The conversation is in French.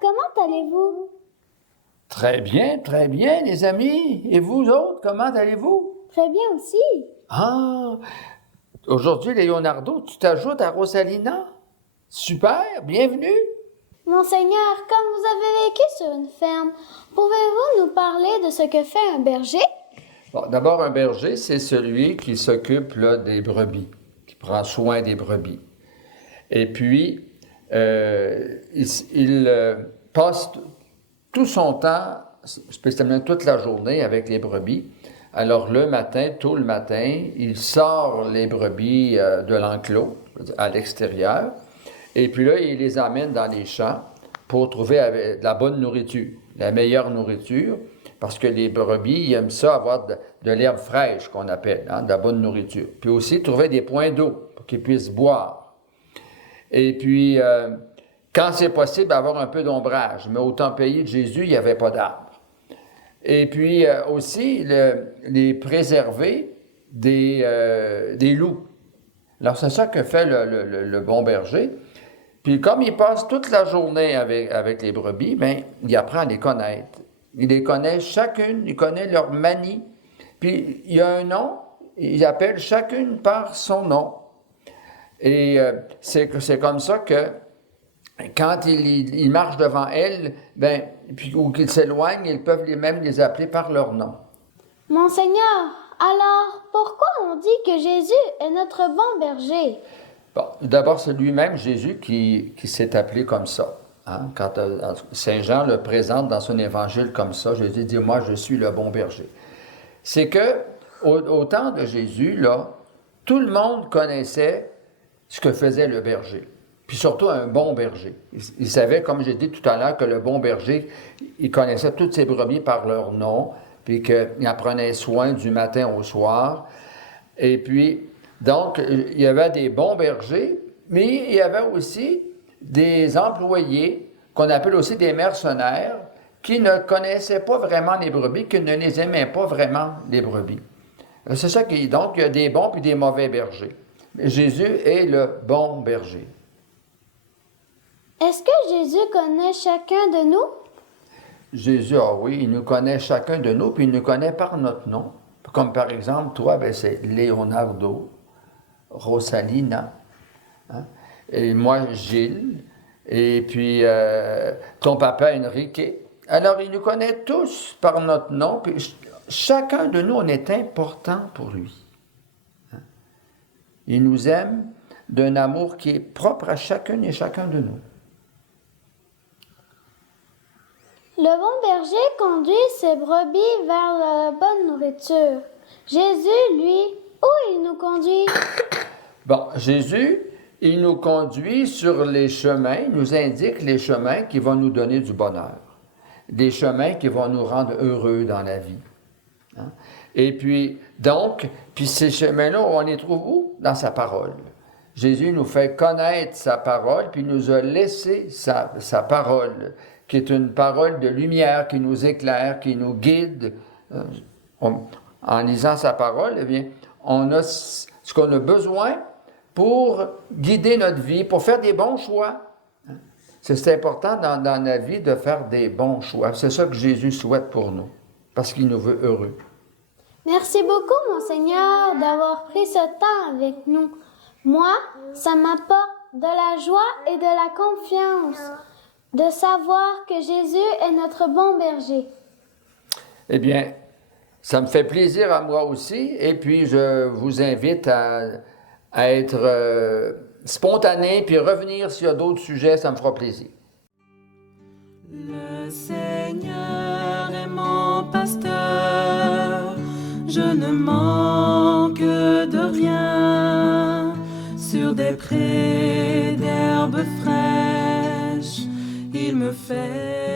comment allez-vous? Très bien, les amis. Et vous autres, comment allez-vous? Très bien aussi. Ah, aujourd'hui, Leonardo, tu t'ajoutes à Rosalina? Super, bienvenue. Monseigneur, comme vous avez vécu sur une ferme, pouvez-vous nous parler de ce que fait un berger? Bon, d'abord, un berger, c'est celui qui s'occupe là, des brebis, qui prend soin des brebis. Et puis, il passe tout son temps, spécialement toute la journée, avec les brebis. Alors, le matin, tôt le matin, il sort les brebis de l'enclos, à l'extérieur, et puis là, il les amène dans les champs pour trouver de la bonne nourriture, la meilleure nourriture, parce que les brebis, ils aiment ça, avoir de l'herbe fraîche, qu'on appelle, hein, de la bonne nourriture. Puis aussi, trouver des points d'eau pour qu'ils puissent boire. Et puis, quand c'est possible, avoir un peu d'ombrage. Mais au temps pays de Jésus, il n'y avait pas d'arbres. Et puis aussi, les préserver des loups. Alors, c'est ça que fait le bon berger. Puis comme il passe toute la journée avec les brebis, bien, il apprend à les connaître. Il les connaît chacune, il connaît leur manie. Puis il y a un nom, il appelle chacune par son nom. Et c'est comme ça que quand il marche devant elles, ben, puis, ou qu'ils s'éloignent, ils peuvent même les appeler par leur nom. Monseigneur, alors pourquoi on dit que Jésus est notre bon berger? Bon, d'abord, c'est lui-même, Jésus, qui s'est appelé comme ça. Hein? Quand Saint Jean le présente dans son évangile comme ça, Jésus dit, moi, je suis le bon berger. C'est que, au temps de Jésus, là, tout le monde connaissait ce que faisait le berger. Puis surtout un bon berger. Il savait, comme j'ai dit tout à l'heure, que le bon berger, il connaissait toutes ses brebis par leur nom, puis qu'il en prenait soin du matin au soir. Et puis, donc, il y avait des bons bergers, mais il y avait aussi des employés, qu'on appelle aussi des mercenaires, qui ne connaissaient pas vraiment les brebis, qui ne les aimaient pas vraiment, les brebis. C'est ça qui... Donc, il y a des bons puis des mauvais bergers. Jésus est le bon berger. Est-ce que Jésus connaît chacun de nous? Jésus, ah oui, il nous connaît chacun de nous, puis il nous connaît par notre nom. Comme par exemple, toi, ben, c'est Leonardo, Rosalina, hein? Et moi, Gilles, et puis ton papa, Enrique. Alors, il nous connaît tous par notre nom, puis chacun de nous, on est important pour lui. Hein? Il nous aime d'un amour qui est propre à chacune et chacun de nous. Le bon berger conduit ses brebis vers la bonne nourriture. Jésus, lui, où il nous conduit? Bon, Jésus, il nous conduit sur les chemins, il nous indique les chemins qui vont nous donner du bonheur, des chemins qui vont nous rendre heureux dans la vie. Hein? Et puis, donc, ces chemins-là, on les trouve où? Dans sa parole. Jésus nous fait connaître sa parole, puis il nous a laissé sa parole, qui est une parole de lumière, qui nous éclaire, qui nous guide. En lisant sa parole, eh bien, on a ce qu'on a besoin pour guider notre vie, pour faire des bons choix. C'est important dans la vie de faire des bons choix. C'est ça que Jésus souhaite pour nous, parce qu'il nous veut heureux. Merci beaucoup, Monseigneur, d'avoir pris ce temps avec nous. Moi, ça m'apporte de la joie et de la confiance de savoir que Jésus est notre bon berger. Eh bien, ça me fait plaisir à moi aussi, et puis je vous invite à être spontané, puis revenir s'il y a d'autres sujets, ça me fera plaisir. Le Seigneur est mon pasteur, je ne manque de rien. Sur des prés d'herbes fraîches, il me fait